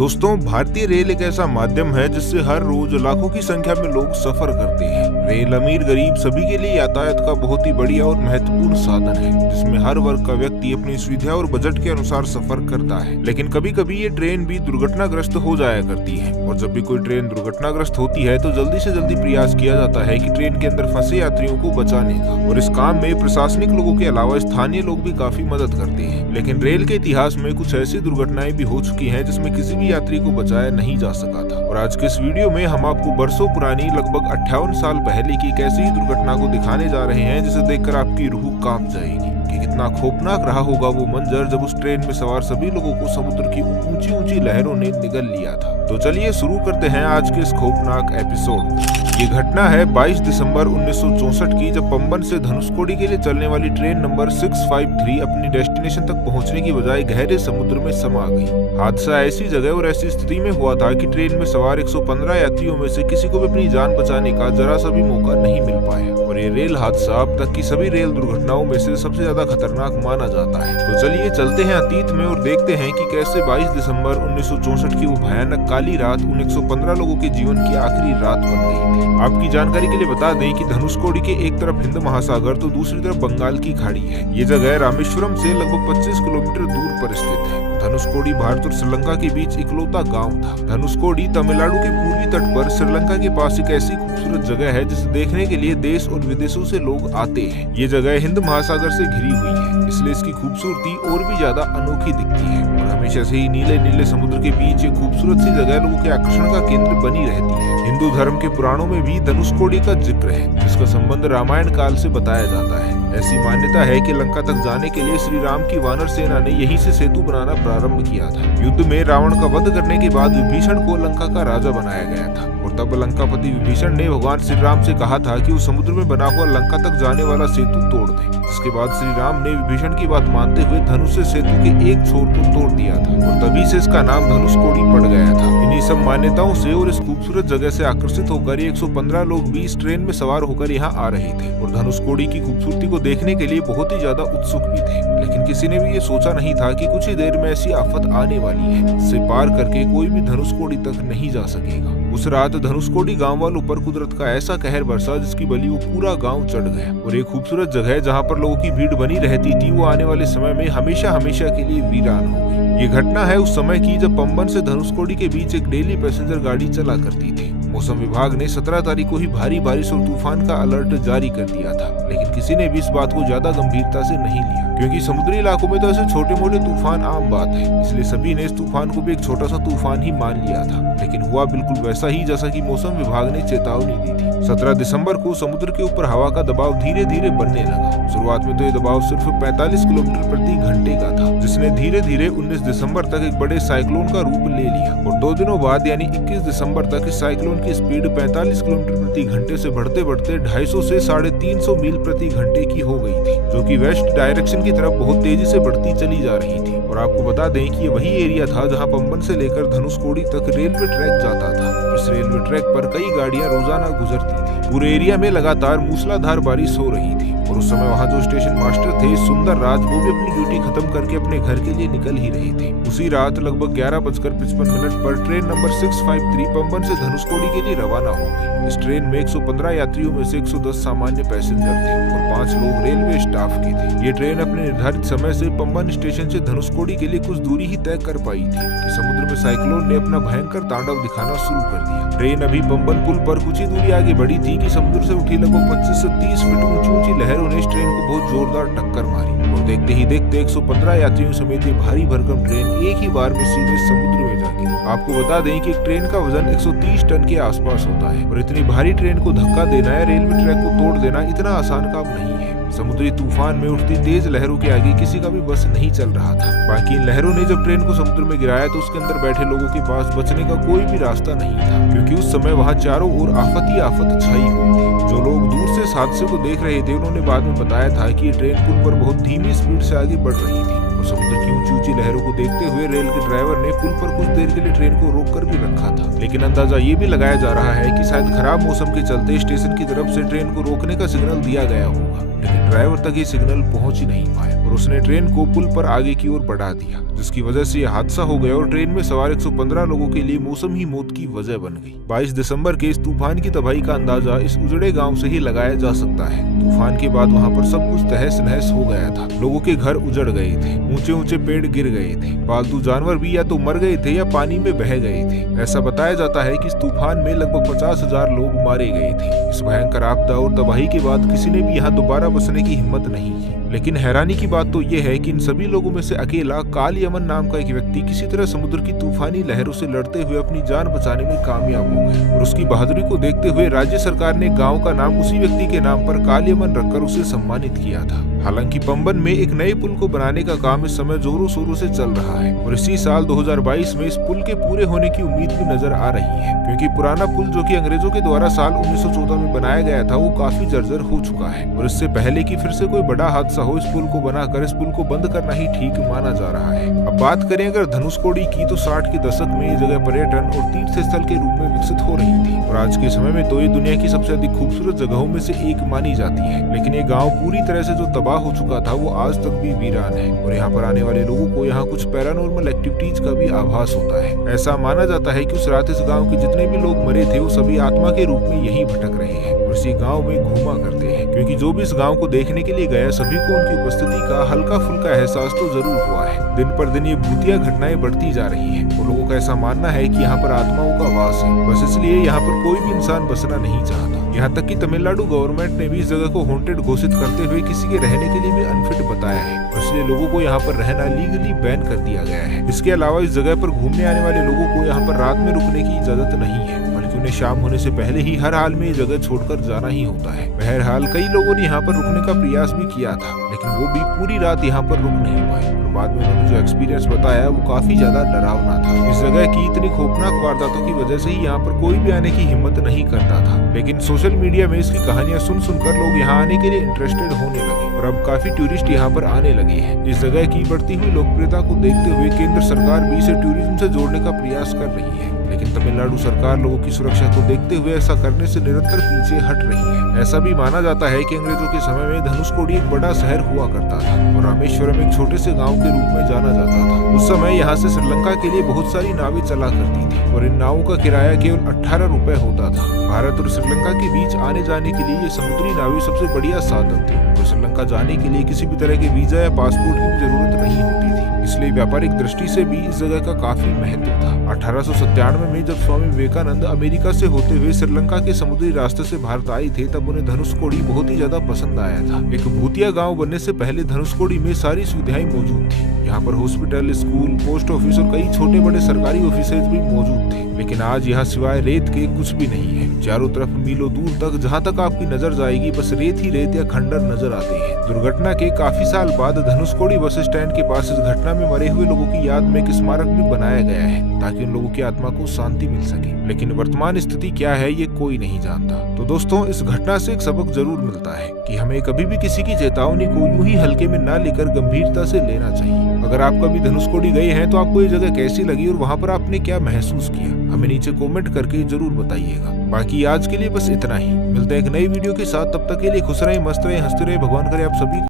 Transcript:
दोस्तों, भारतीय रेल एक ऐसा माध्यम है जिससे हर रोज लाखों की संख्या में लोग सफर करते हैं। रेल अमीर गरीब सभी के लिए यातायात का बहुत ही बढ़िया और महत्वपूर्ण साधन है, जिसमें हर वर्ग का व्यक्ति अपनी सुविधा और बजट के अनुसार सफर करता है। लेकिन कभी कभी ये ट्रेन भी दुर्घटनाग्रस्त हो जाया करती है, और जब भी कोई ट्रेन दुर्घटनाग्रस्त होती है तो जल्दी से जल्दी प्रयास किया जाता है कि ट्रेन के अंदर फंसे यात्रियों को बचाने का। और इस काम में प्रशासनिक लोगों के अलावा स्थानीय लोग भी काफी मदद करते हैं। लेकिन रेल के इतिहास में कुछ ऐसी दुर्घटनाएं भी हो चुकी हैं जिसमें किसी भी यात्री को बचाया नहीं जा सका था। और आज के इस वीडियो में हम आपको बरसों पुरानी लगभग 58 साल पहले की एक ऐसी दुर्घटना को दिखाने जा रहे हैं जिसे देखकर आपकी रूह कांप जाएगी कि कितना खौफनाक रहा होगा वो मंजर जब उस ट्रेन में सवार सभी लोगों को समुद्र की ऊंची ऊंची लहरों ने निगल लिया था। तो चलिए शुरू करते हैं आज के इस खौफनाक एपिसोड। ये घटना है 22 दिसंबर 1964 की, जब पंबन से धनुषकोडी के लिए चलने वाली ट्रेन नंबर 653 अपनी डेस्टिनेशन तक पहुंचने की बजाय गहरे समुद्र में समा गई। हादसा ऐसी जगह और ऐसी स्थिति में हुआ था कि ट्रेन में सवार 115 यात्रियों में से किसी को भी अपनी जान बचाने का जरा सा भी मौका नहीं मिल पाया। और ये रेल हादसा अब तक की सभी रेल दुर्घटनाओं में से सबसे ज्यादा खतरनाक माना जाता है। तो चलिए चलते हैं अतीत में और देखते हैं कि कैसे 22 दिसंबर 1964 की वो भयानक काली रात उन 115 लोगों के जीवन की आखिरी रात बन गई थी। आपकी जानकारी के लिए बता दें कि धनुषकोडी के एक तरफ हिंद महासागर तो दूसरी तरफ बंगाल की खाड़ी है। ये जगह रामेश्वरम से लगभग 25 किलोमीटर दूर पर स्थित है। धनुषकोडी भारत और श्रीलंका के बीच इकलौता गांव था। धनुषकोडी तमिलनाडु के पूर्वी तट पर श्रीलंका के पास एक ऐसी खूबसूरत जगह है जिसे देखने के लिए देश और विदेशों से लोग आते हैं। ये जगह हिंद महासागर से घिरी हुई है, इसलिए इसकी खूबसूरती और भी ज्यादा अनोखी दिखती है। और हमेशा से ही नीले नीले समुद्र के बीच ये खूबसूरत सी जगह लोगों के आकर्षण का केंद्र बनी रहती है। हिंदू धर्म के पुराणों में भी धनुषकोडी का जिक्र है, जिसका संबंध रामायण काल से बताया जाता है। ऐसी मान्यता है कि लंका तक जाने के लिए श्री राम की वानर सेना ने यहीं से सेतु बनाना प्रारंभ किया था। युद्ध में रावण का वध करने के बाद विभीषण को लंका का राजा बनाया गया था, और तब लंकापति विभीषण ने भगवान श्री राम से कहा था कि वो समुद्र में बना हुआ लंका तक जाने वाला सेतु तोड़ दे। जिसके बाद श्री राम ने विभीषण की बात मानते हुए धनुष से सेतु के एक छोर को तोड़ दिया था, और तभी से इसका नाम धनुषकोडी पड़ गया था। इन्हीं सब मान्यताओं से और इस खूबसूरत जगह से आकर्षित होकर 115 लोग भी इस ट्रेन में सवार होकर यहाँ आ रहे थे, और धनुषकोडी की खूबसूरती को देखने के लिए बहुत ही ज्यादा उत्सुक भी थे। लेकिन किसी ने भी ये सोचा नहीं था कि कुछ ही देर में ऐसी आफत आने वाली है जिसे पार करके कोई भी धनुषकोडी तक नहीं जा सकेगा। उस रात धनुषकोडी गांव वालों पर कुदरत का ऐसा कहर बरसा जिसकी बलि वो पूरा गांव चढ़ गया। और एक खूबसूरत जगह जहां पर लोगों की भीड़ बनी रहती थी, वो आने वाले समय में हमेशा हमेशा के लिए वीरान हो गई। ये घटना है उस समय की जब पंबन से धनुषकोडी के बीच एक डेली पैसेंजर गाड़ी चला करती थी। मौसम विभाग ने 17 तारीख को ही भारी बारिश और तूफान का अलर्ट जारी कर दिया था, लेकिन किसी ने भी इस बात को ज्यादा गंभीरता से नहीं लिया, क्योंकि समुद्री इलाकों में तो ऐसे छोटे मोटे तूफान आम बात है। इसलिए सभी ने इस तूफान को भी एक छोटा सा तूफान ही मान लिया था। लेकिन हुआ बिल्कुल वैसा ही जैसा कि मौसम विभाग ने चेतावनी दी थी। 17 दिसंबर को समुद्र के ऊपर हवा का दबाव धीरे धीरे बढ़ने लगा। शुरुआत में तो ये दबाव सिर्फ 45 किलोमीटर प्रति घंटे का था, जिसने धीरे धीरे 19 दिसंबर तक एक बड़े साइक्लोन का रूप ले लिया। और 2 दिनों बाद यानी 21 दिसंबर तक इस साइक्लोन की स्पीड 45 किलोमीटर प्रति घंटे से बढ़ते बढ़ते 250 से 350 मील प्रति घंटे की हो गई थी, जो कि वेस्ट डायरेक्शन की तरफ बहुत तेजी से बढ़ती चली जा रही थी। और आपको बता दें कि ये वही एरिया था जहां पंबन से लेकर धनुषकोडी तक रेलवे ट्रैक जाता था। इस रेलवे ट्रैक पर कई गाड़ियां रोजाना गुजरती थी। पूरे एरिया में लगातार मूसलाधार बारिश हो रही थी, और उस समय वहाँ जो स्टेशन मास्टर थे सुंदर राज, वो भी अपनी ड्यूटी खत्म करके अपने घर के लिए निकल ही रहे थे। उसी रात लगभग 11:55 पर ट्रेन नंबर 653 पंबन से धनुषकोडी के लिए रवाना हो गई। इस ट्रेन में 115 यात्रियों में से 110 सामान्य पैसेंजर थे और 5 लोग रेलवे स्टाफ के थे। ये ट्रेन अपने निर्धारित समय से पंबन स्टेशन से धनुषकोडी के लिए कुछ दूरी ही तय कर पाई थी कि समुद्र में साइक्लोन ने अपना भयंकर तांडव दिखाना शुरू कर दिया। ट्रेन अभी पंबन पुल पर कुछ ही दूरी आगे बढ़ी थी कि समुद्र से उठी लगभग 25 से 30 फीट ऊंची ऊंची लहरों ने इस ट्रेन को बहुत जोरदार टक्कर मारी, और देखते ही देखते 115 यात्रियों समेत ये भारी भरकम ट्रेन एक ही बार में सीधे समुद्र में जा गिरी। आपको बता दें कि एक ट्रेन का वजन 130 टन के आसपास होता है, और इतनी भारी ट्रेन को धक्का देना या रेलवे ट्रैक को तोड़ देना इतना आसान काम नहीं है। समुद्री तूफान में उठती तेज लहरों के आगे किसी का भी बस नहीं चल रहा था। बाकी इन लहरों ने जब ट्रेन को समुद्र में गिराया तो उसके अंदर बैठे लोगों के पास बचने का कोई भी रास्ता नहीं था, क्योंकि उस समय वहाँ चारों ओर आफत ही आफत छाई हुई थी। जो लोग दूर से इस हादसे को देख रहे थे उन्होंने बाद में बताया था कि ये ट्रेन पुल पर बहुत धीमी स्पीड से आगे बढ़ रही थी, और समुद्र की ऊंची ऊंची लहरों को देखते हुए रेल के ड्राइवर ने पुल पर कुछ देर के लिए ट्रेन को रोक कर भी रखा था। लेकिन अंदाजा ये भी लगाया जा रहा है कि शायद खराब मौसम के चलते स्टेशन की तरफ से ट्रेन को रोकने का सिग्नल दिया गया होगा, लेकिन ड्राइवर तक ये सिग्नल पहुंच ही नहीं पाया और उसने ट्रेन को पुल पर आगे की ओर बढ़ा दिया, जिसकी वजह से यह हादसा हो गया और ट्रेन में सवार 115 लोगों के लिए मौसम ही मौत की वजह बन गई। 22 दिसंबर के इस तूफान की तबाही का अंदाजा इस उजड़े गाँव से ही लगाया जा सकता है। तूफान के बाद वहाँ पर सब कुछ तहस नहस हो गया था। लोगों के घर उजड़ गए थे, ऊंचे ऊंचे पेड़ गिर गए थे, पालतू जानवर भी या तो मर गए थे या पानी में बह गए थे। ऐसा बताया जाता है कि इस तूफान में लगभग 50,000 लोग मारे गए थे। इस भयंकर आपदा और तबाही के बाद किसी ने भी यहाँ दोबारा बसने की हिम्मत नहीं की। लेकिन हैरानी की बात तो ये है कि इन सभी लोगों में से अकेला काल यमन नाम का एक व्यक्ति किसी तरह समुद्र की तूफानी लहरों से लड़ते हुए अपनी जान बचाने में कामयाब हो गया और उसकी बहादुरी को देखते हुए राज्य सरकार ने गांव का नाम उसी व्यक्ति के नाम पर काल यमन रखकर उसे सम्मानित किया था। हालांकि पंबन में एक नए पुल को बनाने का काम इस समय जोरों शोरों से चल रहा है और इसी साल 2022 में इस पुल के पूरे होने की उम्मीद भी नजर आ रही है, क्योंकि पुराना पुल जो कि अंग्रेजों के द्वारा साल 1914 में बनाया गया था वो काफी जर्जर हो चुका है और इससे पहले कि फिर से कोई बड़ा हादसा हो, इस पुल को बनाकर इस पुल को बंद करना ही ठीक माना जा रहा है। अब बात करें अगर धनुषकोडी की, तो 60 के दशक में ये जगह पर्यटन और तीर्थ स्थल के रूप में विकसित हो रही थी और आज के समय में तो ये दुनिया की सबसे अधिक खूबसूरत जगहों में से एक मानी जाती है। लेकिन ये गाँव पूरी तरह से जो तबाह हो चुका था वो आज तक भी वीरान है और यहाँ पर आने वाले लोगों को यहाँ कुछ पैरानॉर्मल एक्टिविटीज का भी आभास होता है। ऐसा माना जाता है कि उस रात इस गांव के जितने भी लोग मरे थे वो सभी आत्मा के रूप में यही भटक रहे हैं और इसी गांव में घूमा करते हैं, क्योंकि जो भी इस गांव को देखने के लिए गया सभी को उनकी उपस्थिति का हल्का फुल्का एहसास तो जरूर हुआ है। दिन पर दिन ये भूतिया घटनाएं बढ़ती जा रही है और लोगों का ऐसा मानना है कि यहाँ पर आत्माओं का वास है, बस इसलिए यहाँ पर कोई भी इंसान बसना नहीं चाहता। यहाँ तक कि तमिलनाडु गवर्नमेंट ने भी इस जगह को हॉन्टेड घोषित करते हुए किसी के रहने के लिए भी अनफिट बताया है, इसलिए लोगों को यहाँ पर रहना लीगली बैन कर दिया गया है। इसके अलावा इस जगह पर घूमने आने वाले लोगों को यहाँ पर रात में रुकने की इजाजत नहीं है, बल्कि उन्हें शाम होने से पहले ही हर हाल में ये जगह छोड़कर जाना ही होता है। बहरहाल कई लोगों ने यहाँ पर रुकने का प्रयास भी किया था, लेकिन वो भी पूरी रात यहाँ पर रुक नहीं पाए और बाद में उन्होंने जो एक्सपीरियंस बताया वो काफी ज्यादा डरावना था। इस जगह की इतनी खौफनाक वारदातों की वजह से ही यहाँ पर कोई भी आने की हिम्मत नहीं करता था, लेकिन सोशल मीडिया में इसकी कहानियां सुन सुनकर लोग यहाँ आने के लिए इंटरेस्टेड होने लगे और अब काफी टूरिस्ट यहाँ पर आने लगे हैं। इस जगह की बढ़ती हुई लोकप्रियता को देखते हुए केंद्र सरकार भी इसे टूरिज्म से जोड़ने का प्रयास कर रही है, लेकिन तमिलनाडु सरकार लोगों की सुरक्षा को देखते हुए ऐसा करने से निरंतर पीछे हट रही है। ऐसा भी माना जाता है कि अंग्रेजों के समय में धनुषकोडी एक बड़ा शहर हुआ करता था और रामेश्वरम एक छोटे से गांव के रूप में जाना जाता था। उस समय यहाँ से श्रीलंका के लिए बहुत सारी नावें चला करती थी और इन नावों का किराया केवल 18 रुपए होता था। भारत और श्रीलंका के बीच आने जाने के लिए ये समुद्री नावें सबसे बढ़िया साधन थे और श्रीलंका जाने के लिए किसी भी तरह के वीजा या पासपोर्ट की भी जरूरत नहीं होती थी, इसलिए व्यापारिक दृष्टि से भी इस जगह का काफी महत्व था। 1897 में जब स्वामी विवेकानंद अमेरिका से होते हुए श्रीलंका के समुद्री रास्ते से भारत आए थे, तब उन्हें धनुषकोडी बहुत ही ज्यादा पसंद आया था। एक भूतिया गांव बनने से पहले धनुषकोडी में सारी सुविधाएं मौजूद थी। यहाँ पर हॉस्पिटल, स्कूल, पोस्ट ऑफिस और कई छोटे बड़े सरकारी ऑफिसेज भी मौजूद थे, लेकिन आज यहाँ सिवाय रेत के कुछ भी नहीं है। चारों तरफ मीलों दूर तक जहाँ तक आपकी नजर जाएगी बस रेत ही रेत या खंडर नजर आते हैं। दुर्घटना के काफी साल बाद धनुषकोडी बस स्टैंड के पास इस घटना में मरे हुए लोगों की याद में एक स्मारक भी बनाया गया है, ताकि उन लोगों की आत्मा को शांति मिल सके। लेकिन वर्तमान स्थिति क्या है ये कोई नहीं जानता। तो दोस्तों, इस घटना से एक सबक जरूर मिलता है कि हमें कभी भी किसी की चेतावनी को यूं ही हल्के में ना लेकर गंभीरता से लेना चाहिए। अगर आप कभी धनुषकोडी गए हैं तो आपको ये जगह कैसी लगी और वहाँ पर आपने क्या महसूस किया, हमें नीचे कमेंट करके जरूर बताइएगा। बाकी आज के लिए बस इतना ही, मिलते हैं एक नई वीडियो के साथ। तब तक के लिए खुश रहें, मस्त रहें, हंसते रहें। भगवान करे आप सभी